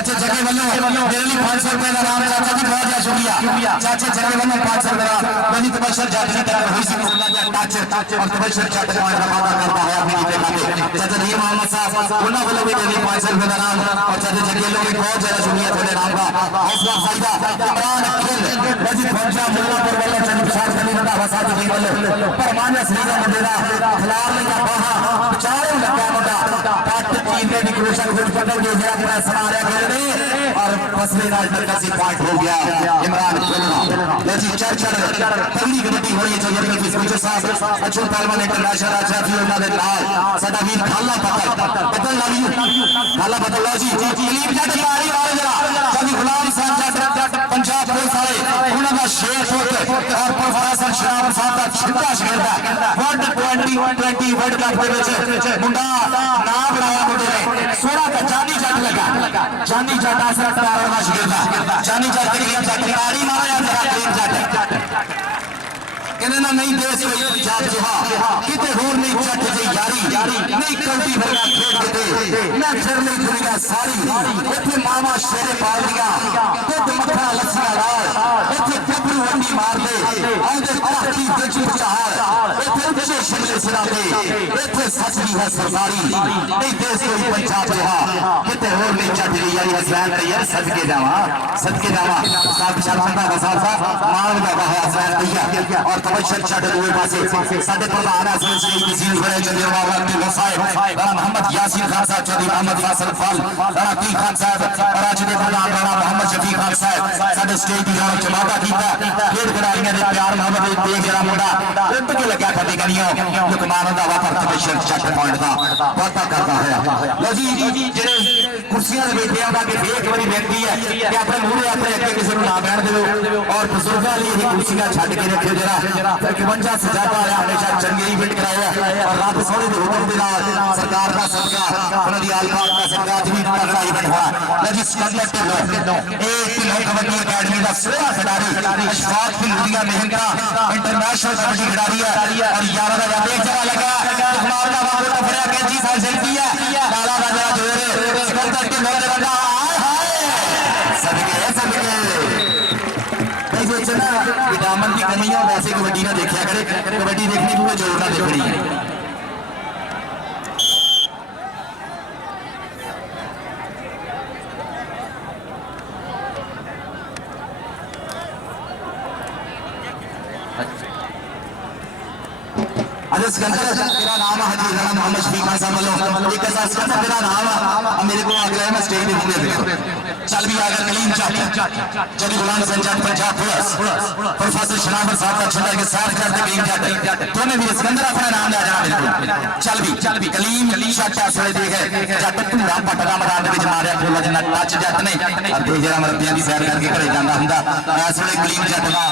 चाचे जगे वालों मेरे लिए 500 रुपए का नाम चाचा जी बहुत बहुत शुक्रिया चाचे जगे वालों 500 रुपए का बनी तबशर जाती तक हुई सी कोला या टच और तबशर चाचा का रवाना करता है अपनी नीचे खाते चाचा जी मोहम्मद साहब उन्होंने वालों भी मेरे लिए 500 रुपए का नाम और चाचा जगे वालों भी बहुत ज्यादा शुक्रिया थोड़े नाम का हौसला फायदा इमरान अखिल वजी फौजा मुल्लापुर वालों चंद प्रसाद खलील का वसाती जी वालों परमाना श्रीगा मंदिरा खिलार ने का बाहा बेचारे लगा मुंडा पाट चीने की कोशिश गुड पकड़ के जरा अपना समारे खेलने और फसले नाल तरकसी पॉइंट हो गया इमरान अखिल लेजी चर्चा तगड़ी कबड्डी हो रही है जयपुर की स्पीकर साहब अचूल पहलवान इंटरनेशनल आचार्य उन्होंने लाल साडा वीर खाला पतल खाला पतल लो जी कलीम जट मारी वाले जरा कभी गुलाम साहब जट पंजाब पुलिस वाले उन्होंने शेर फुट और प्रोफेसर शराब साहब का छिपा खेलता वर्ल्ड 2020 वर्ल्ड कप के मुंडा ना बनाया मुंडे ने 16 का जानी जट लगा जानी जट आसरा का खेलता जानी जट कलीम जट ताड़ी मारा जरा कलीम जट कहना नहीं देश पंजाब जिहा किते होर नहीं जट जी यारी नहीं कल्टी भरना खेल देते मैं फिर नहीं दुनिया सारी इतने मामा शेरे पाल दिया दूध मक्खा लस्सियां लाल इतने गबरू वंडी मार दे आंदे तरक्की दिल चाहर इतने उच्चे शिमले सिरा दे इतने सच भी है सरदारी नहीं देश कोई पंजाब जिहा किते होर नहीं जट जी यारी हसनैन तैयार सदके जावा साहब शर्मा का साहब माल का है हसनैन तैयार और तबशर छड़ दुए पासे साडे प्रधान असल शहीद तहसील बड़े चंदेवा वक्त वसाए राणा मोहम्मद यासीन खान साहब चौधरी मोहम्मद फासल फल राणा की खान साहब और आज दे प्रधान राणा मोहम्मद शफी खान साहब साडे स्टेज दी जान जमाता कीता खेल खिडारियां दे प्यार मोहब्बत दे देख जरा मुंडा उठ के लगा खड़ी करियो लुकमान दा वापर तबशर छड़ पॉइंट दा वादा करता है लो जी जेरे कुर्सियां दे बैठे आ के एक बारी व्यक्ति है कि अपने मूहरे अपने अगे किसी को ना बैठ दियो और बुजुर्गां लिए ही कुर्सियां छड़ के रखियो जरा 51 सजाता है हमेशा चंगे इवेंट कराया और रब सोने के हुक्म के नाल सरकार का सदका उन्हां दी आल पाक का सदका भी करता इवेंट हुआ लजी स्कंदर टिल्लो एक तिलो कबड्डी एकेडमी का 16 खिलाड़ी अशफाक बिन लुधिया मेहनता इंटरनेशनल कबड्डी खिलाड़ी है और 11 का एक जगह लगा इकबाल का बाबू तो फिर कैची साइड सेल्फी है लाला का जरा जोर स्कंदर टिल्लो जरा हाय सदके चला विटामिन की कमी है वैसे कबड्डी ना देखा करे कबड्डी देखने को जोर ना देखनी है तेरा नाम है जी राणा मोहम्मद शफी खान साहब वालों एक ऐसा स्कंदर तेरा नाम है मेरे को अगला है मैं स्टेज पे घूमने देखो चल भी आगर कलीम जट जड़ी गुलाम संजट पंजाब पुलिस प्रोफेसर शनावर साहब का छंदा के साथ करते कलीम जट तूने भी सिकंदर अपना नाम ले जाना बिल्कुल चल भी कलीम जट असले देख जट टूड़ा पटका मैदान दे विच मारिया खोला जना टच जट ने और दे जरा मरदियां दी सैर करके घरे जांदा हुंदा असले कलीम जट दा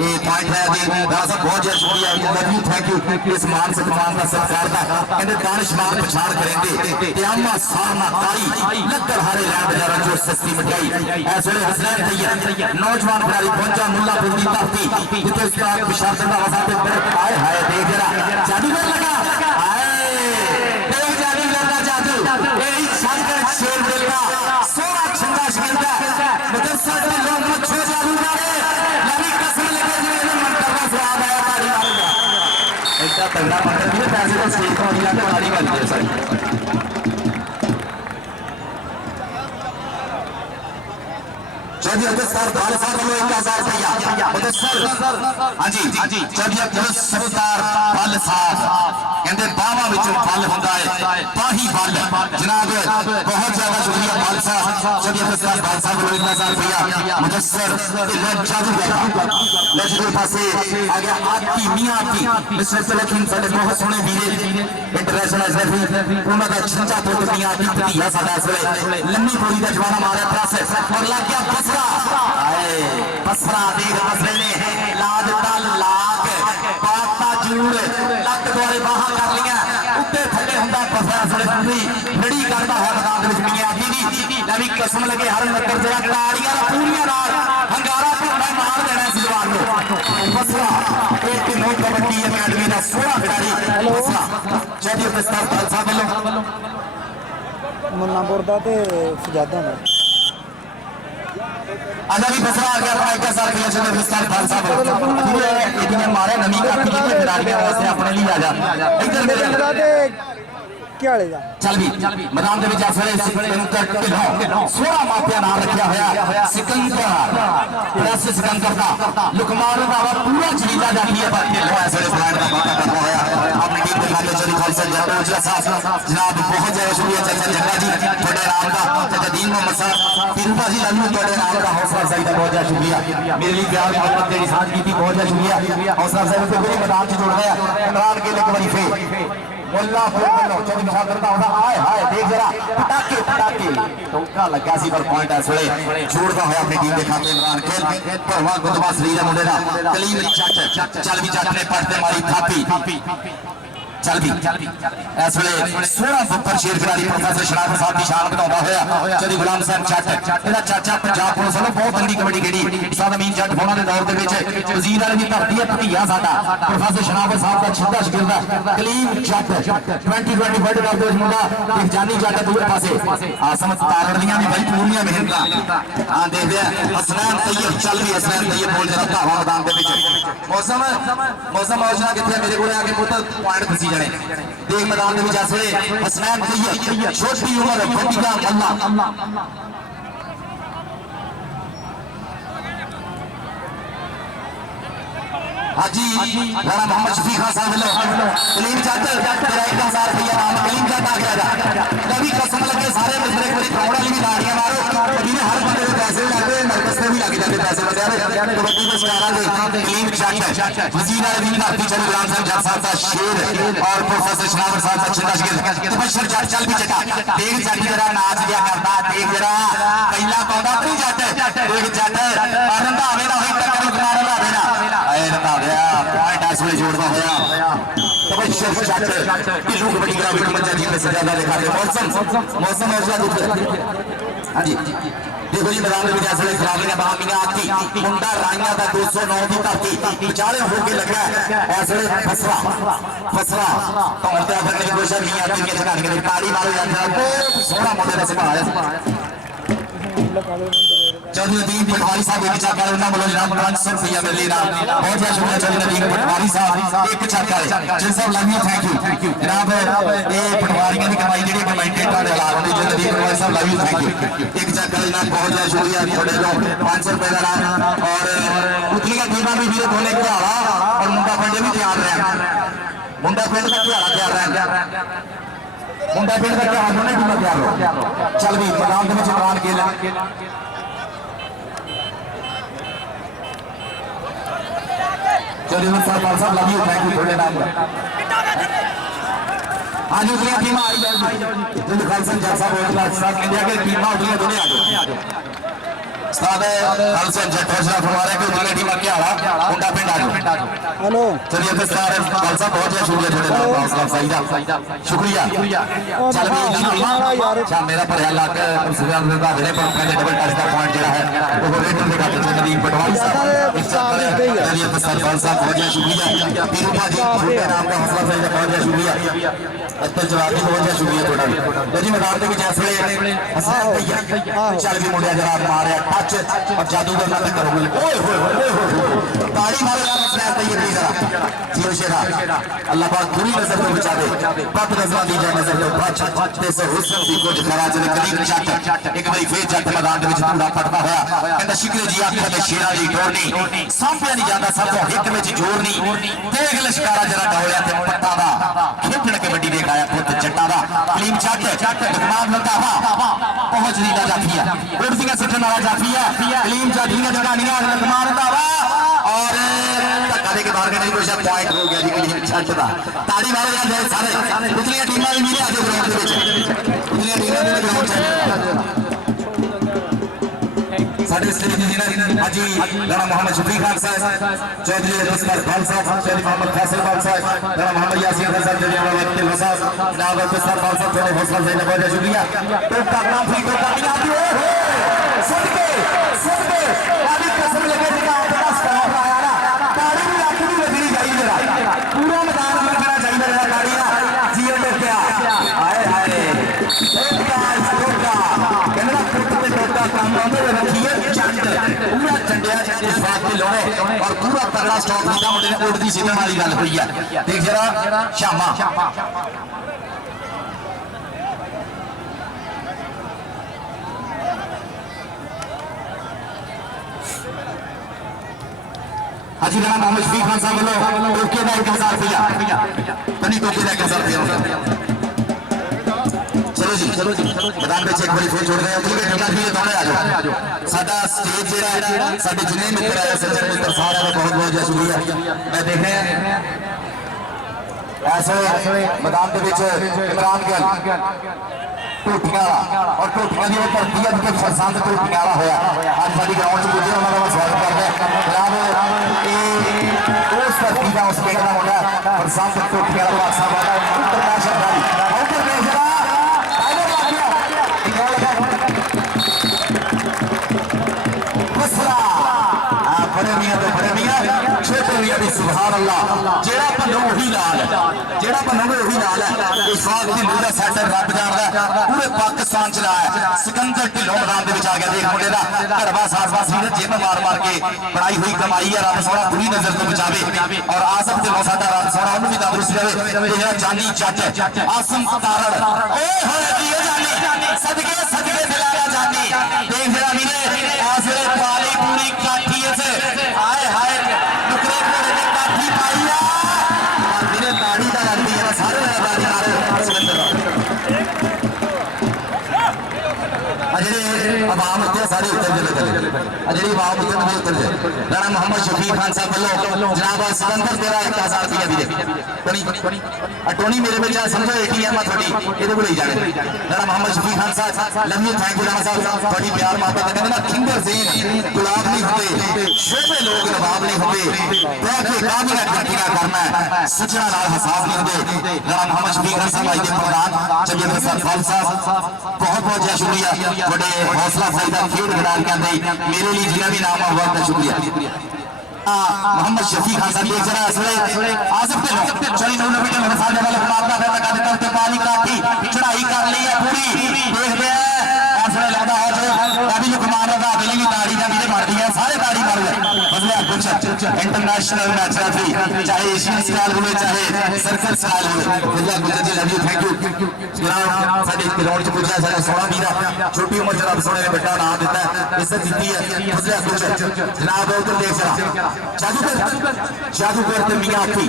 ए पॉइंट है दी बड़ा बहुत ज्यादा शुक्रिया लव यू थैंक यू इस मान सम्मान का सत्कार दा कहंदे दानिशमान पछाड़ करेंगे क़यामत सामना ताई लक्कर हारे लैंड जरा जो सस्ती मिठाई ऐसे हसनैन तैयार नौजवान खिलाड़ी पहुंचा मुल्लापुर की धरती जिथे उस्ताद विशाल चंदा वसाते पर आए हाय देख जरा जादूगर लगा हाय तेरे जादूगर का जादू ए साजकर शेर दिल का सोना छंदा शिकंदा मदरसा के लोग मच्छो जादूगर लगी कसम लेके जो मन करना स्वाद आया तारी मारूंगा इतना तगड़ा पकड़ के पैसे को स्टेज पर दिया तो तारी बनती है सर चौधरी अब्दुल सर बाल साहब वालों 1000 रुपया मुदस्सर हां जी चौधरी अब्दुल सत्तार बाल साहब कहंदे बावा विचों फल हुंदा है ताही फल जनाब बहुत ज्यादा शुक्रिया बाल साहब चौधरी अब्दुल सर बाल साहब वालों 1000 रुपया मुदस्सर ते जादूगर लजगर पासे आ गया आपकी मियां की मिस्टर सलखीन साडे बहुत सोहने वीरे इंटरनेशनल रेफरी उन्हां दा छंजा पुੱਤ मियां की भतीया साडा असले लम्मी पूरी दा जवाना मारिया प्रेस और लग गया बसरा देख बसरे ने लाद लाग पाता जूर लक द्वारे बाहा कर लिया उत्ते थले हुंदा बसरा सड़े पूरी बड़ी करता है मैदान दे विच मियां दी नवी कसम लगे हर नगर जरा ताड़ियां पूरीਆਂ नाल हंगारा भुंडा मार देना इस जवान नु बसरा एक नो कबड्डी अकेडमी दा 16 खिलाड़ी बसरा चौधरी अब्दुल सत्तार साहब वालों मुन्नापुर दा ते सजादा दा आजा भी फसला आ गया अपना 1000 किलो चले विस्तार खान साहब पूरे इतने मारे नमी का पी के खिलाड़ियों वास्ते अपने लिए आजा इधर मेरे क्या लेगा चल भी मैदान ਦੇ ਵਿੱਚ ਅਸਲੇ ਸਿਕੰਦਰ ਢਿੱਲੋਂ 16 ਮਾਪਿਆਂ ਨਾਮ ਰੱਖਿਆ ਹੋਇਆ ਸਿਕੰਦਰ ਪ੍ਰੈਸ ਸਿਕੰਦਰ ਦਾ ਲੁਕਮਾਨ ਦਾ ਪੂਰਾ ਜੀਦਾ ਜਾਤੀ ਹੈ ਪਰ ਢਿੱਲੋਂ ਅਸਲੇ ਬ੍ਰਾਂਡ ਦਾ ਮਾਪਾ ਕਰਦਾ ਹੋਇਆ ਆਪਣੀ ਟੀਮ ਦੇ ਖਾਤੇ ਚੋਰੀ ਖਾਲਸਾ ਜੱਟੋ ਉਜਲਾ ਸਾਹਿਬ ਜਨਾਬ ਬਹੁਤ ਜ਼ਿਆਦਾ ਸ਼ੁਕਰੀਆ ਚਾਚਾ ਜੱਗਾ ਜੀ ਤੁਹਾਡੇ ਨਾਮ ਦਾ ਚਾਚਾ ਦੀਨ ਮੁਹੰਮਦ ਸਾਹਿਬ ਪੀਰੂਪਾ ਜੀ ਲਾਲੂ ਤੁਹਾਡੇ ਨਾਮ ਦਾ ਹੌਸਲਾ ਅਫਜ਼ਾਈ ਦਾ ਬਹੁਤ ਜ਼ਿਆਦਾ ਸ਼ੁਕਰੀਆ ਮੇਰੇ ਲਈ ਪਿਆਰ ਮੁਹੱਬਤ ਜਿਹੜੀ ਸਾਂਝ ਕੀਤੀ ਬਹੁਤ ਜ਼ਿਆਦਾ ਸ਼ੁਕਰੀਆ ਹੌਸਲਾ ਅਫਜ਼ਾਈ ਤੇ ਪੂਰੇ ਮੈਦਾਨ 'ਚ ਜੁੜ ਗਿਆ ਇਮਰਾਨ ਗਿੱਲ ਇੱਕ ਵਾਰੀ ਫੇਰ मुल्ला बोलो चौधरी निशान करता होगा आए हाय देख जरा पटाके पटाके टोका लगा सी पर पॉइंट इस वेले जोड़दा होया अपनी टीम दे खाते इमरान खेल भरवा गुदवा शरीर है मुंडे दा कलीम जट चल भी जट ने पड़ते मारी थापी चल भी इस वेले 16 सुपर शेर खिलाड़ी प्रोफेसर शराफत साहब की शान बताउंदा होया चौधरी गुलाम साहब जट इहदा चाचा पंजाब पुलिस वालों बहुत तंगी कबड्डी खेडी साद अमीन जट होना दे दौर दे विच वजीर वाले दी धरती है भतीजा साडा प्रोफेसर शराफत साहब दा छिदा शगिर्द है कलीम जट 2020 वर्ल्ड कप दे विच मुंडा एक जानी जट दूर पासे आसम तारण दियां भी बड़ी पूरीਆਂ मेहनतां हां देखदे हसनैन तैयब चल भी हसनैन तैयब बोल जरा धावा मैदान दे विच मौसम औजना किथे मेरे कोले आके पुੱਤ पॉइंट फसी देख मैदान में हसनैन तैयब छोटी उम्र बड़ी अल्लाह हाजी राणा मोहम्मद शफीक खान साहब कलीम जट तेरा 1000 रुपया नाम कलीम जट आ गया कभी कसम लगे सारे मित्र एक बार क्राउड वाली भी ताड़ियां मारो कभी ने हर बंदे को पैसे लगते नरकस से भी लग जाते पैसे बचारे कबड्डी में शिकारा दे कलीम जट वजीर आला दिन धरती चली राम साहब जट साहब का शेर और प्रोफेसर शराफत साहब का छिदा शगिर्द तबशर जट चल भी जटा देख जट जरा नाच दिया करता देख जरा पहला पाਉਂਦਾ नहीं जट देख जट रंधावे ना होई टक्कर मार रंधावे ना आए रंधावे पॉइंट इस वेले जोड़दा होया तबशर जट ढिल्लू कबड्डी ग्रामीण मंचा जी में सजादा दिखा दे मौसम औजला हां जी देखो जी मैदान में इस वेले खिलाड़ी ने बाहमीना आती मुंडा राइया दा 209 की धरती विचाले होके लगा इस वेले फसला तौर ते फिरने की कोशिश नहीं आती कि चढ़ाने की ताड़ी मारो यार बहुत सोहना मुंडे ने संभाला चौधरी नदीम पटवारी साहब एक छक्का उन्होंने बोलो जनाब 500 रुपया मिले ना बहुत बहुत शुक्रिया चौधरी नदीम पटवारी साहब एक छक्का है जिन सब लव यू थैंक यू जनाब ये पटवारियों की कमाई जेडी कमेंटेटर दे लाल होंदी जो नदीम पटवारी साहब लव यू थैंक यू एक छक्का जनाब बहुत बहुत शुक्रिया थोड़े लोग 500 रुपए का नाम और उतलियां टीमां भी वीर बोले घाला और मुंडा पिंड भी तैयार रहा मुंडा पिंड का घाला तैयार रहा मुंडा पिंड का घाला दोनों टीमां तैयार हो चल भी मैदान दे विच इमरान गिल चौधरी साहब लव यू थैंक यू थोड़े नाम आज उतलियां टीमां आई जाएगी जिन खालसा जट साहब इंडिया के टीमां उतलियां दोनों आ जाओ उस्ताद खालसा जट फैसला फरमाया कि उतलियां टीमां क्या हाल मुंडा पिंड आ जाओ हेलो चलिए फिर सारे खालसा बहुत बहुत शुक्रिया थोड़े नाम हौसला अफजाई दा शुक्रिया चल भी अच्छा मेरा भरिया लग सुबह में भावे ने पर पहले डबल टच दा पॉइंट जेड़ा है वो रेडर दे खाते च नदीम पटवारी साहब चलिए फिर सारे खालसा बहुत बहुत शुक्रिया पीरूपा जी छोटे नाम का हौसला अफजाई दा बहुत बहुत शुक्रिया अत्तर जवाब बहुत बहुत शुक्रिया थोड़ा जी मैदान के विच इस वेले हसन चल भी मुंडिया जनाब मारिया टच और जादूगर ना करोगे ओए होए ताड़ी मारो यार हसन तैयब भी जरा जियो शेरा अल्लाह पाक बुरी नजर तो बचा दे पत नजर दी जाए नजर तो बच ते से हुस्न दी कुछ खराज ने करीब जट एक बारी फिर जट मैदान के विच पूरा फटदा होया कहंदा शिकरे जी आखे ते शेरा दी टोरनी सांभे नहीं जांदा सब तो हिक विच जोर नहीं देख लश्कारा जरा डोलिया ते पट्टा दा खेपड़ कबड्डी देख आया पुत जट्टा दा कलीम जट दिमाग लतावा पहुंच नहीं दा जाफिया उड़दियां सिठन वाला जाफिया कलीम जट दी जगानियां दिमाग लतावा और धक्का दे के बाहर करने की कोशिश पॉइंट हो गया जी कलीम जट दा ताड़ी मारो यार सारे उतलियां टीमां भी मिले आज ग्राउंड दे विच उतलियां टीमां भी ग्राउंड च साडे स्टेज दी जिन्हां हाजी राणा मोहम्मद शफीक खान साहब चौधरी रस्तार खान साहब चौधरी मोहम्मद फैसल खान साहब राणा मोहम्मद यासीन खान साहब चौधरी अहमद वकील साहब जनाब रस्तार खान साहब थोड़े हौसला से बहुत शुक्रिया तो करना फ्री तो करनी आती हो सदके वाली कसम लगे जितना अपना स्टाफ आया ना ताड़ी भी लाख भी लगनी चाहिए जरा पूरा मैदान में लगना चाहिए जरा ताड़ी ना जियो तो क्या हाय हाय टोका कहना पुट पे टोका काम आंदे रखिए जट ढिल्लों ने और पूरा तगड़ा स्टॉप लिया मुंडे ने उड़ती सीधन वाली गल हुई है देख जरा शामा हाजी जनाब मोहम्मद शफीक खान साहब वालों टोके का 1000 रुपया तनी टोके का 1000 रुपया चलो जी मैदान में एक बार फिर जोड़ गए ठीक है ठंडा भी थोड़े आ जाओ साडा स्टेज जेड़ा है साडे जिन्ने मित्र आए सज्जन मित्र सारा का बहुत बहुत शुक्रिया मैं देख रहे हैं ऐसे मैदान के बीच इमरान गल टोटियां और टोटियां की धरती अज के फरसंद टोटियां होया आज साडी ग्राउंड च पुजे उन्होंने मैं स्वागत करदा जनाब उस धरती का उस पिंड का मुंडा फरसंद टोटियां का पासा वाला इंटरनेशनल गाड़ी उधर देख जरा बड़े मियां तो बड़े मियां छोटे मियां भी सुभान अल्लाह जेड़ा बनो वही लाल है जेड़ा बनोगे वही लाल है इशफाक दी लीडर सेंटर रब जानदा पूरे पाकिस्तान च रहा है सिकंदर ढिल्लों मैदान दे विच आ गया देख मुंडे दा घरवा सास-सास ने जिम मार मार के बनाई हुई कमाई है रब सोना बुरी नजर तो बचावे और आसम ढिल्लों साडा रब सोना उन्हें भी तंदुरुस्ती देवे ते जेड़ा जानी जट आसम तारड़ ओए होए दिए जानी सदके सदके दिलाया जानी देख जरा वीरे इस वेले पाली पूरी काठी से हाय हाय टुकड़े टुकड़े ने काठी पाई आ वीरे ताड़ी दा लगदी है सारे ताड़ी मारे सिकंदर अजरे अवाम उत्ते सारी उत्तर चले अजरी अवाम उत्ते भी उत्तर जाए राणा मोहम्मद शफीक खान साहब वालों जनाब सिकंदर तेरा 1000 रुपया वीरे टोनी मेरे मेरी समझो एटीएम थोड़ी ये को ले जाने राणा मोहम्मद शफीक खान साहब love you thank you Rana साहब बड़ी प्यार मोहब्बत कहते ना खिंगर ज़ेन गुलाब नहीं होते शोभे लोग नवाब नहीं होते तय के कामयाब गतियां करना है सजना नाल हिसाब नहीं होते राणा मोहम्मद शफीक खान साहब आज के प्रधान जगेंद्र सरफल साहब बहुत बहुत शुक्रिया बड़े हौसला फायदा खेल खिडारी कहते मेरे लिए जिला भी नाम हुआ शुक्रिया मोहम्मद शफीक खान साहब एक जरा आसिफ के चली नौ बेटे मेरे सामने वाले मुकाबला करता करते पानी काटी चढ़ाई कर ली है पूरी देखते हैं ऐसे लगता है जो अभी जो कुमार का अगली भी ताड़ी का भी मार दिया सारे ताड़ी मार गए मसला कुछ इंटरनेशनल मैच थी चाहे एशियन स्टाइल हुए चाहे सर्कल स्टाइल हुए बिल्ला गुजर जी लव यू थैंक यू जनाब साडे ग्राउंड च पुजा साडा सोना वीरा छोटी उम्र च रब सोने ने बेटा नाम दिता है इज्जत दी है मसला कुछ जनाब उधर देख जरा जादूगर ते मियाती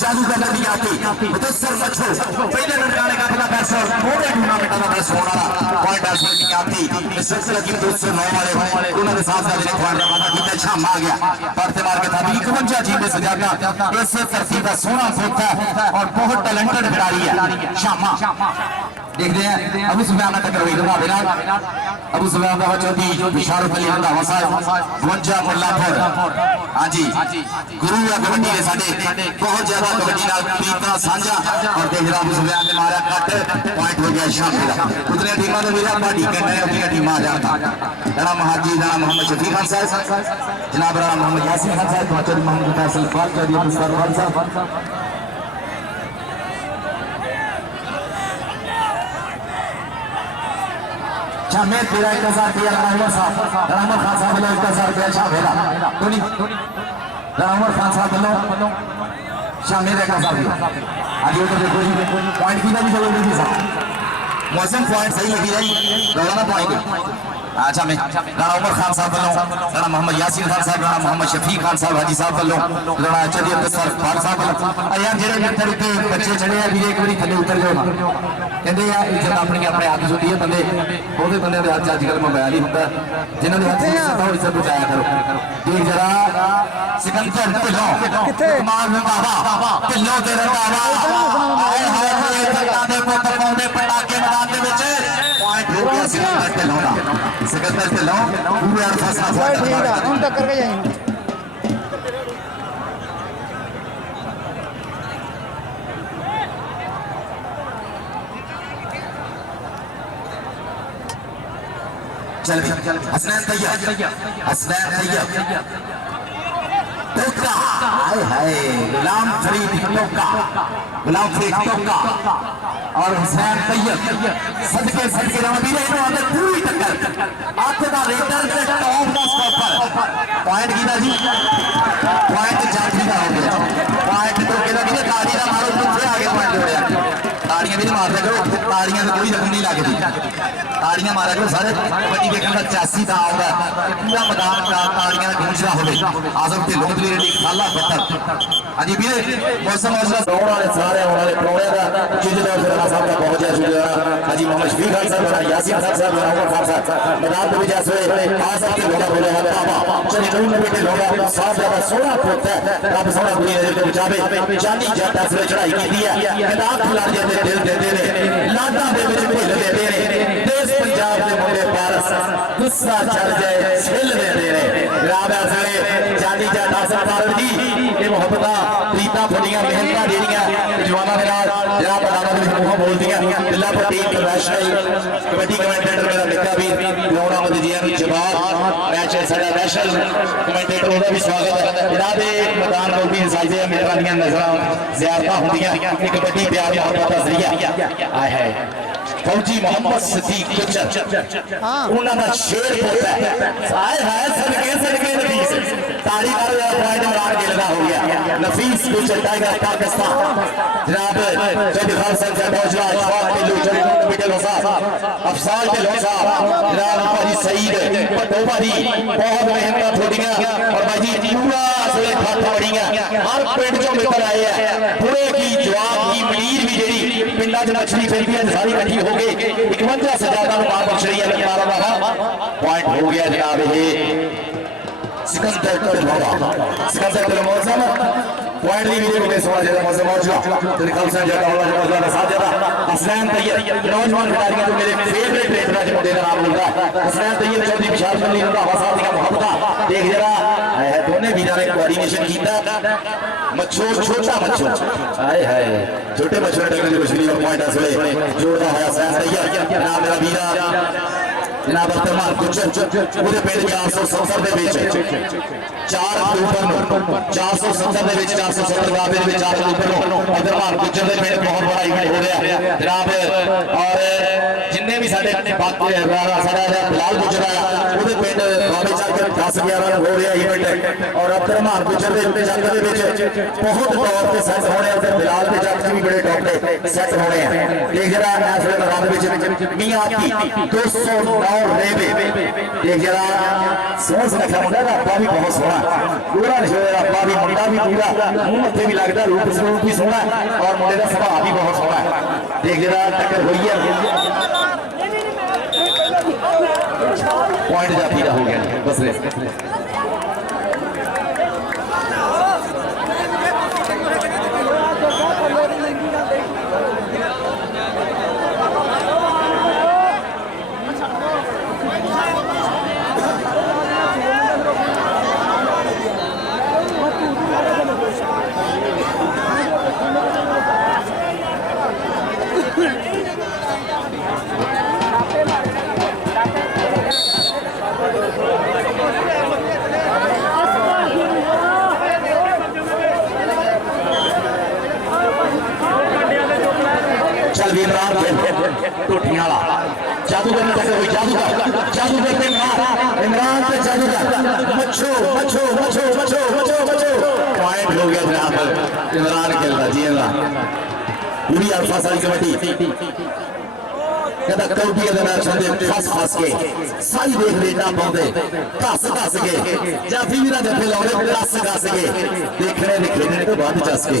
जादूगर ते मियाती मुदस्सर मच्छो पहले ननकाने का अपना पैसा मोड़े टूर्नामेंट का पैसा होना पॉइंट आस मियाती इस सिलसिले की 209 वाले उन्होंने साथ साथ ने पॉइंट रवाना किया शाम आ गया परते मार के था 51 टीम में सजाना इस तरतीब का सोना सोता और बहुत टैलेंटेड खिलाड़ी है शामा देख रहे हैं अबू सुफियान का टक्कर हुई बिना अबू सुफियान का चौथी बिशारत अली रंधावा साहब 52 मुल्लापुर हां जी गुरु या कबड्डी के साडे बहुत ज्यादा कबड्डी नाल प्रीता सांझा और देख रहा अबू सुफियान ने मारा कट पॉइंट हो गया शामिल उतने टीमां ने मेरा पार्टी करना है अपनी टीम आ जाता राणा महाजी राणा मोहम्मद शफीक खान साहब जनाब राणा मोहम्मद यासीन खान साहब चौधरी मोहम्मद फैसल खान चौधरी मुस्तफा खान साहब शामिल तेरा 1000 रुपया रहमान साहब रहमान खान साहब ने 1000 रुपया शामिल टोनी रहमान खान साहब ने शामिल 1000 रुपया आज उधर देखो जी पॉइंट की भी जरूरी थी साहब मौसम पॉइंट सही लगी रही रोना पॉइंट अच्छा मैं राणा उमर खान साहब वालों राणा मोहम्मद यासीन खान साहब राणा मोहम्मद शफीक खान साहब हाजी साहब वालों राणा चौधरी अब्दुल खान साहब वालों यार जेड़े मित्र इत्ते बच्चे चढ़े आ वीरे एक बारी थल्ले उतर जाओ ना कहंदे यार इज्जत अपनी अपने हाथ च होंदी है बंदे ओदे बंदे दे हाथ अजकल मोबाइल ही हुंदा जिन्हां दे हाथ इज्जत हो इज्जत बचाया करो देख जरा सिकंदर ढिल्लों कमाल रंधावा ढिल्लों ते रंधावा हाय हाय जगता दे पुੱਤ पाउंदे पटाके मैदान दे विच पॉइंट हो गया सिकंदर ढिल्लों दा सिकंदर ढिल्लों पूरे फैसला ठीक है हम टक्कर के जाएंगे चल हसनैन तैयब टोकरा हाय हाय गुलाम फरीद टोका, गुलाम फरीद टोका और हुसैन तैयब सदके सदके रवि ने आगे पूरी टक्कर आते दा रेडर के टॉप दा स्टॉपर पॉइंट कीदा जी पॉइंट जाफरी दा हो गया पॉइंट तो केदा नहीं गाड़ी दा मारो दूसरे आगे पॉइंट हो गया ताड़ियां भी मार दे करो ताड़ियां से कोई रकम नहीं लगती ताड़ियां मारा करो सारे कबड्डी देखने का 84 दा आउंदा पूरा मैदान का ताड़ियां गूंजदा होवे आजम ते लोधली रेडी खाला बत्तर हाजी वीरे मौसम मौसम दौड़ वाले सारे वाले प्रोड़े दा जिजदा फिरा साहब का पहुंच जा चुके हैं हाजी मोहम्मद शफीक खान साहब और यासीन खान साहब और उमर खान साहब मैदान में जैसे आजम के लोड़ा बोले हैं बाबा चले नून में बेटे लोड़ा साहब ज्यादा सोना पोता है रब सोना दुनिया दे के बचावे जानी जाता से चढ़ाई की दी है मैदान खिलाड़ी दे दिल दे दे लाडा दे विच भुल दे दे देश पंजाब दे मुंडे पारस गुस्सा चढ़ जाए छिल दे दे राब असले जानी जाता से पारस जी ये मोहब्बतां प्रीतां फुलियां मेहनतां देनियां जवानां दे नाल जनाब मैदानां दे विच मुंह बोलदियां बिल्ला पट्टी इंटरनेशनल कबड्डी कमेंटेटर मेरा मित्रा भी लोड़ा मद जी नु जवाब मैच साडा नेशनल कमेंटेटर ओदा भी स्वागत है जनाब दे मैदान कोल भी साइजे मेहरबानियां नजरां ज़ियारतां हुंदियां एक कबड्डी प्यार मोहब्बत दा जरिया आए है फौजी मोहम्मद सिद्दीक गुजर उन्हां दा शेर पोता है हाय हाय सदके सदके नफीस तारी मारो यार पॉइंट इमरान गिल दा हो गया नफीस गुजर टाइगर पाकिस्तान जनाब जब खालसा का पहुंचला शौक के लोग जब मिडल होसा अफसाल के लोग साहब जनाब भाई सईद पटो भाई बहुत मेहनत थोड़ियां और भाई पूरा असले खत पड़ियां हर पिंड चों मित्र आए हैं पूरे की जवाब की मनीर भी जेडी पिंडा च मछली फिरदी है सारी इकट्ठी हो गई 51 सजादा नु मार बख्श रही है मारा दा पॉइंट हो गया जनाब ये सिकंदर तलमौजा सिकंदर तलमौजा पॉइंट ली वीडियो में सोना ज्यादा मौसम मौजूदा तेरे खालसा ज्यादा वाला मौजूदा साथ ज्यादा हसनैन तैयब नौजवान खिलाड़ियों को मेरे फेवरेट रेडर जो मुंडे दा नाम लगा हसनैन तैयब चौधरी विशाल फली दा हवासा दी मोहब्बत देख जरा दोनों वीरां ने कोऑर्डिनेशन कीता मच्छो छोटा मच्छो हाय हाय छोटे मच्छो ने टक्कर कुछ नहीं पॉइंट असले जोड़दा है हसनैन तैयब नाम मेरा वीरा जनाब अब्दुल गुजर पूरे पिंड 470 दे विच 4 अक्टूबर ਨੂੰ 470 ਦੇ ਵਿੱਚ 470 ਦਾ ਦੇ ਵਿੱਚ 4 अक्टूबर ਨੂੰ अब्दुल गुजर ਦੇ ਪਿੰਡ ਬਹੁਤ ਬੜਾ ਇਵੈਂਟ ਹੋ ਰਿਹਾ ਜਨਾਬ ਔਰ ਜਿੰਨੇ ਵੀ ਸਾਡੇ ਬਾਕੀ ਸਾਡਾ ਬਿਲਾਲ ਗੁਜਰ ਆ ਉਹਦੇ ਪਿੰਡ ਬਾਬੇ ਚੱਕ 10 11 ਨੂੰ ਹੋ ਰਿਹਾ ਇਵੈਂਟ ਔਰ ਅब्दुल गुजर ਦੇ ਉੱਤੇ ਚੱਕ ਦੇ ਵਿੱਚ ਬਹੁਤ ਟੌਪ ਤੇ ਸੈੱਟ ਹੋਣੇ ਤੇ ਬਿਲਾਲ ਦੇ ਚੱਕ ਵੀ ਬੜੇ ਟੌਪ ਤੇ ਸੈੱਟ ਹੋਣੇ ਆ ਦੇਖ ਜਰਾ ਇਸ ਵੇਲੇ ਮੈਦਾਨ ਵਿੱਚ ਮੀਆਂ ਕੀ 209 रेबे देख जरा सोच रखा मुंडा रब्बा भी बहुत सोहना पूरा निशोर रब्बा भी मुंडा भी पूरा मुंह मथे भी लगता रूप स्वरूप भी सोहना और मुंडे का सुभाव भी बहुत सोहना देख जरा टक्कर हुई है पॉइंट जाती का हो गया बस जादूगर ने कोई जादूगर जादूगर पे इमरान पे जादूगर मच्छो मच्छो मच्छो मच्छो मच्छो मच्छो पॉइंट हो गया जनाब इमरान खेलता जी इमरान पूरी अल्फा सारी कबड्डी कहता कबड्डी के मैच होंदे फस के सारी देख लेना पाਉਂਦੇ घस के ਜਾਂ ਫਿਰ ਨਾ ਜੱਫੇ ਲਾਉਂਦੇ घस के देखने ने खेलने तो बाद चस के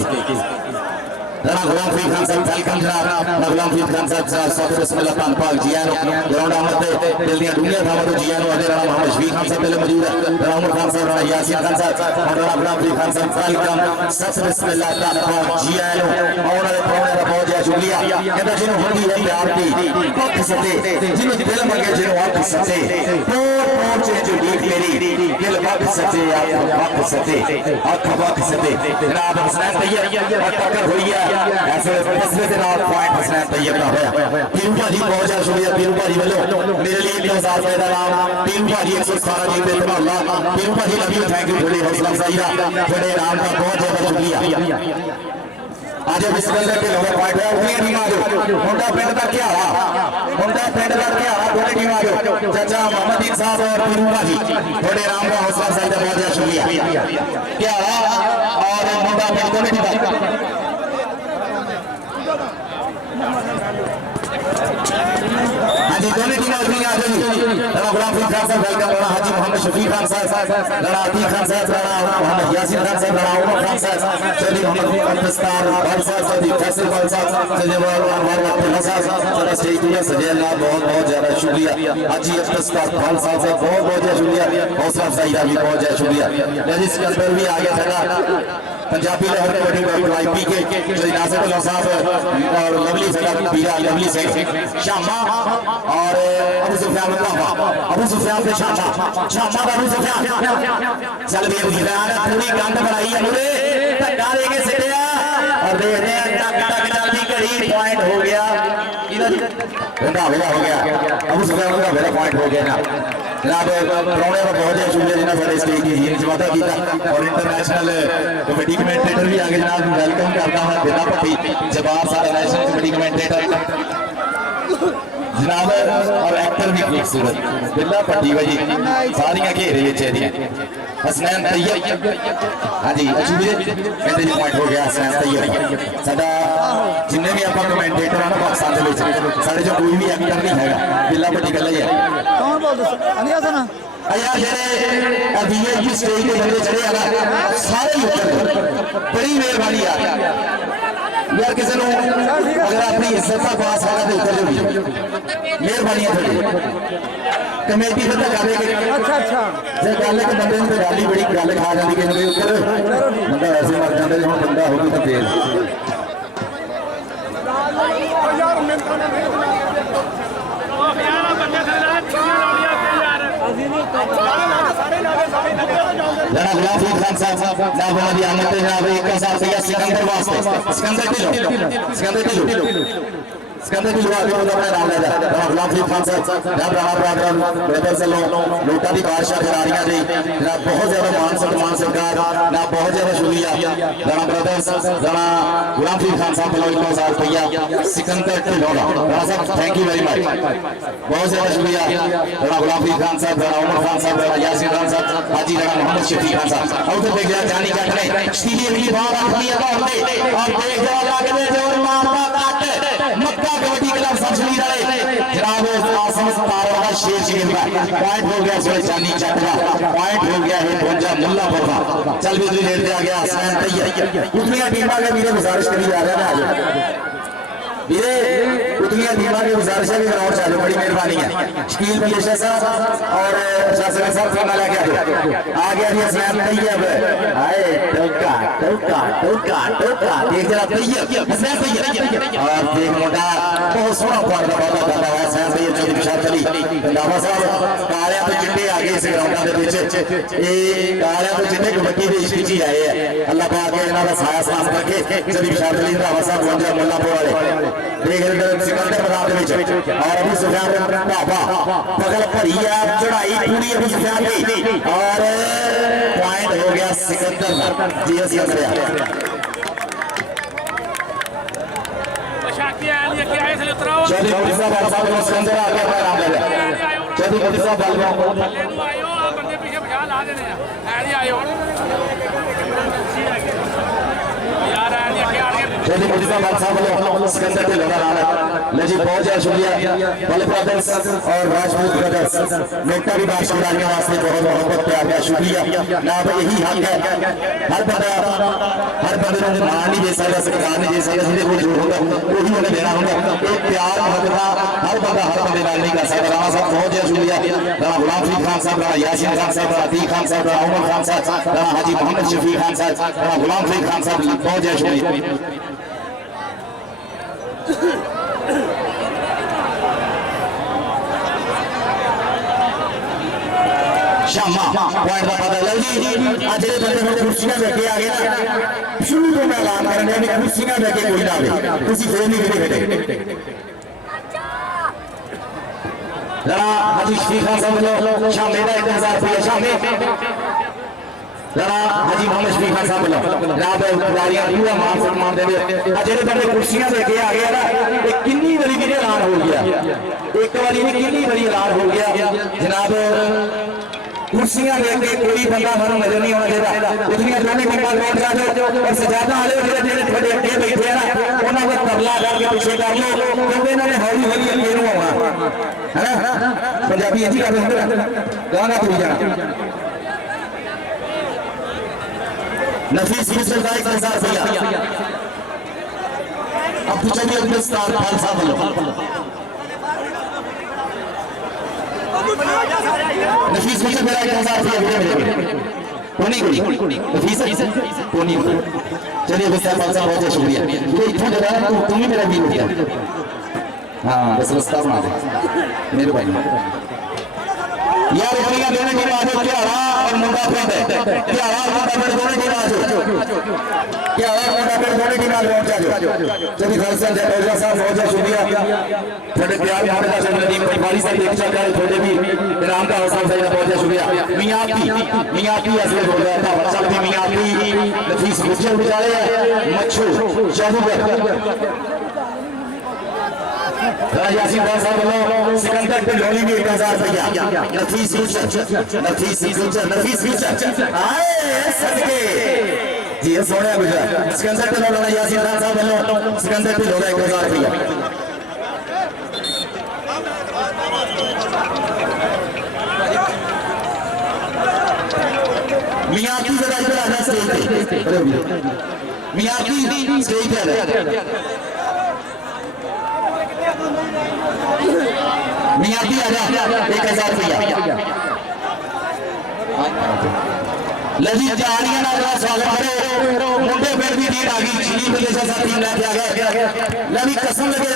जनाब गुलाम फरीद खान साहब वेलकम जनाब गुलाम फरीद खान साहब साथ बिस्मिल्लाह खान पाक जियानो ग्राउंड अहमद दिल दी दुनिया थावा तो जियानो अदे राणा मोहम्मद शफीक खान साहब पहले मौजूद है राणा उमर खान साहब राणा यासीन खान साहब और राणा गुलाम फरीद खान साहब वेलकम साथ बिस्मिल्लाह खान पाक जियानो और वाले प्रोग्राम का बहुत ज्यादा शुक्रिया कहता जिन्हों होंगी है प्यार की पक्ष सते जिन्हों दिल मंगे जिन्हों आंख सते मोड़ चेंज देख मेरी दिल वक्त सचे वक्त सचे अख वक्त सचे जनाब हसनैन तैयब और टक्कर हुई है ऐसे फैसले के नाल पॉइंट हसनैन तैयब का होया पीरू भाजी बहुत ज्यादा शुक्रिया पीरू भाजी वालों मेरे लिए 1000 रुपए का नाम पीरू भाजी 117 जी पे तबाला पीरू भाजी लव यू थैंक यू थोड़ी हौसला अफजाई दा थोड़े नाम का बहुत ज्यादा शुक्रिया आज सिकंदर के लोग पॉइंट है उन्हें टीम आ जाओ मुंडा पिंड का क्या मुंडा पिंड का क्या दोनों टीम आ जाओ चाचा मोहम्मद इन साहब और पीरू भाजी थोड़े नाम का हौसला अफजाई दा बहुत ज्यादा शुक्रिया क्या और मुंडा पिंड दोनों टीम हाजी दोनों टीम आ गई लड़ा गुलाम फरीद खान साहब वेलकम लड़ा हाजी मोहम्मद शफीक खान साहब लड़ा अतीक खान साहब लड़ा मोहम्मद यासीन खान साहब लड़ा उमर खान साहब चली मोहम्मद दस्तार भाई साहब चली फैसल भाई साहब चली अनवर अब्दुल्ला साहब चला स्टेज पे सजे अल्लाह बहुत बहुत ज्यादा शुक्रिया हाजी दस्तार खान साहब से बहुत बहुत ज्यादा शुक्रिया हौसला अफजाई का भी बहुत ज्यादा शुक्रिया नजीर सिकंदर भी आ गया था पंजाबी लहर कबड्डी में आईपी के श्री नासिर अल्लाह साहब और लवली सदा बीरा लवली सिंह शामा और अबू सुफियान अबू सुफियान से शामा शामा अबू सुफियान चल भी गिरान पूरी गंद बनाई है मुरे धक्का देके सिटिया और देखते हैं टक टक जल्दी घड़ी पॉइंट हो गया इधर हो गया अबू सुफियान का मेरा पॉइंट हो गया ना जनाब प्रोने का बहुत ज्यादा शुक्रिया जिन्होंने सारे स्टेज की जीत वादा किया और इंटरनेशनल कबड्डी कमेंटेटर भी आगे जनाब वेलकम करता हूं बिना पट्टी जवाब सारा नेशनल कबड्डी कमेंटेटर जनाब और एक्टर भी खूबसूरत बिल्ला पट्टी भाई सारियां घेरे विच एदियां हसनैन तैयब हां जी अचूबे कहते जी पॉइंट हो गया हसनैन तैयब साडा जिन्ने भी आपा कमेंटेटर हैं पाकिस्तान दे विच साडे जो कोई भी एक्टर नहीं हैगा बिल्ला पट्टी कल्ला ही है कौन बोल दो अनिया सुना यार जेरे अदीए की स्टेज पे बंदे चढ़े आना सारे उतर बड़ी मेहरबानी यार किसी ने अगर अपनी इज्जत का पास है तो उतर जाओ मेहरबानी है थोड़ी कमेटी फिर तक आवे अच्छा अच्छा जे गल के बंदे ने गाली बड़ी गल खा जाती कि ऊपर बंदा ऐसे मर जाता जो बंदा होगी तो फेल यार मेहनत लड़ा गुलाम फरीद खान साहब जनाब हमारी आमद जनाब 1000 रुपया सिकंदर वास्ते सिकंदर ढिल्लो सिकंदर ढिल्लो आगे अपना नाम ले जा जनाब गुलाम फरीद खान साहब जनाब राणा ब्रादर ब्रदर सलो लोटा दी बादशाह खिलाड़ियां दी जनाब बहुत ज्यादा मान सम्मान सरकार जनाब बहुत ज्यादा शुक्रिया राणा ब्रदर्स जनाब गुलाम फरीद खान साहब को 1000 रुपया सिकंदर ढिल्लो राणा साहब थैंक यू वेरी मच बहुत ज्यादा शुक्रिया राणा गुलाम फरीद खान साहब राणा उमर खान साहब राणा यासीन खान साहब हाजी राणा मोहम्मद शफीक खान साहब और तो देख लिया जानी जट ने सीधी अगली बात रखनी है दौड़ और देख जो लगने जोर मारता काट मक्का कबड्डी क्लब संसली वाले जनाब आसम तारा का शेर खेलता पॉइंट हो गया सोए जानी जट का पॉइंट हो गया है 52 मुल्लापुर का चल भी उतनी देर आ गया हसनैन तैयब उतनी टीमां के मेरे गुजारिश करी जा रहे हैं आज मेरे उतनी टीमां की गुजारिश है कि ग्राउंड चालू बड़ी मेहरबानी है शकील पीएसए साहब और शासन साहब खाना लेके आ गया जी हसनैन तैयब हाय टोका टोका टोका टोका देख जरा तैयब हसनैन तैयब और देख मोटा बहुत सोहना पॉइंट का बहुत ज्यादा है हसनैन तैयब चौधरी पिछाड़ चली पंजाबा साहब कालिया तो चिट्टे आ गए इस ग्राउंड के विच ये कालिया तो चिट्टे कबड्डी के इश्क च आए हैं अल्लाह पाक इन्हां दा साया सलामत रखे चौधरी पिछाड़ चली पंजाबा साहब गोंजा मुल्लापुर वाले देख सिकंदर मैदान और अबू सुफियान बाबा बगल भरी है चढ़ाई पूरी अबू सुफियान की और पॉइंट हो गया सिकंदर जी सिकंदर चौधरी साहब सिकंदर आ गया अपना नाम ले लिया चौधरी साहब चौधरी साहब सिकंदर के लगा रहा है जी बहुत ज्यादा शुक्रिया बल ब्रदर्स और राजपूत ब्रदर्स नेता भी बात खिलाड़ियों वास्ते बहुत मोहब्बत प्यार का शुक्रिया ना यही हक है हर बंदे ने मान नहीं दे सकता सरकार नहीं दे सकता जिन्हें कोई जोड़ होगा वही उन्हें देना होगा एक प्यार मोहब्बत हर बंदे नाल नहीं कर सकता राणा साहब बहुत ज्यादा शुक्रिया राणा गुलाम फरीद खान साहब राणा यासीन खान साहब राणा अतीक खान साहब राणा उमर खान साहब राणा हाजी मोहम्मद शफीक खान साहब राणा गुलाम फरीद खान साहब बहुत ज्यादा शुक्रिया शामा पॉइंट का पता लग जी आज जेडे बंदे हम कुर्सियां लेके आ गए ना शुरू तो मैं ऐलान करने भी कुर्सियां लेके कोई ना आवे तुसी दो नहीं खड़े जरा हाजी शफीक खान साहब लो शामे का 1000 रुपया शामे जरा हाजी मोहम्मद शफीक खान साहब लो जनाब खिलाड़ियां पूरा मान सम्मान देवे आज जेडे बंदे कुर्सियां लेके आ गए ना ये कितनी बड़ी भी ऐलान हो गया एक बारी नहीं कितनी बड़ी ऐलान हो गया जनाब कुर्सियां लेके कोई बंदा हर नजर नहीं होना चाहिए उतनी दोनों टीमां लौट जाओ और सजादा वाले जेडे थोड़े अगे बैठे हैं ना उन्हां को तरला करके पीछे कर लो क्योंकि इन्होंने हौली हौली अगे नु आना है ना पंजाबी इंजी कर रहे हैं गाना भूल जाना नफीस मिस्टर का 1000 रुपया अब पूछेंगे अपने स्टार खान साहब लो नफीस मिस्टर मेरा 1000 रुपया मिलेगा कोनी नफीस कोनी चलिए मिस्टर खान साहब बहुत शुक्रिया ये इतना जगह है तुम ही मेरा भी हो गया हाँ बस रास्ता बना दे मेरे भाई यार रुपया देने के बाद क्या और मुंडा फ्रेंड है क्या और मुंडा फ्रेंड दोनों के बाद क्या और मुंडा फ्रेंड दोनों के बाद पहुंचा जो चलिए खालसा जय ओजा साहब बहुत शुक्रिया थोड़े प्यार भाव का चल रही परिवारी से एक चल रहा है थोड़े भी इनाम का अवसर से बहुत शुक्रिया मियां की असली बोल रहा था बच्चा भी मियां की नफीस गुजर बेचारे मच्छू जादूगर यासीन खान साहब बोलो सिकंदर पे लोली भी 1000 रुपया नफीस फ्यूचर आए सदके जी सोने गुजरा सिकंदर पे लोला यासीन खान साहब बोलो सिकंदर पे लोला 1000 रुपया मियां की जरा इधर आना स्टेज पे मियां की स्टेज पे मियां की आजा 1000 रुपया लजी जानिया ना स्वागत करो मुंडे फिर भी लीड आ गई चीनी पे जैसा टीम लेके आ गया लवी कसम लगे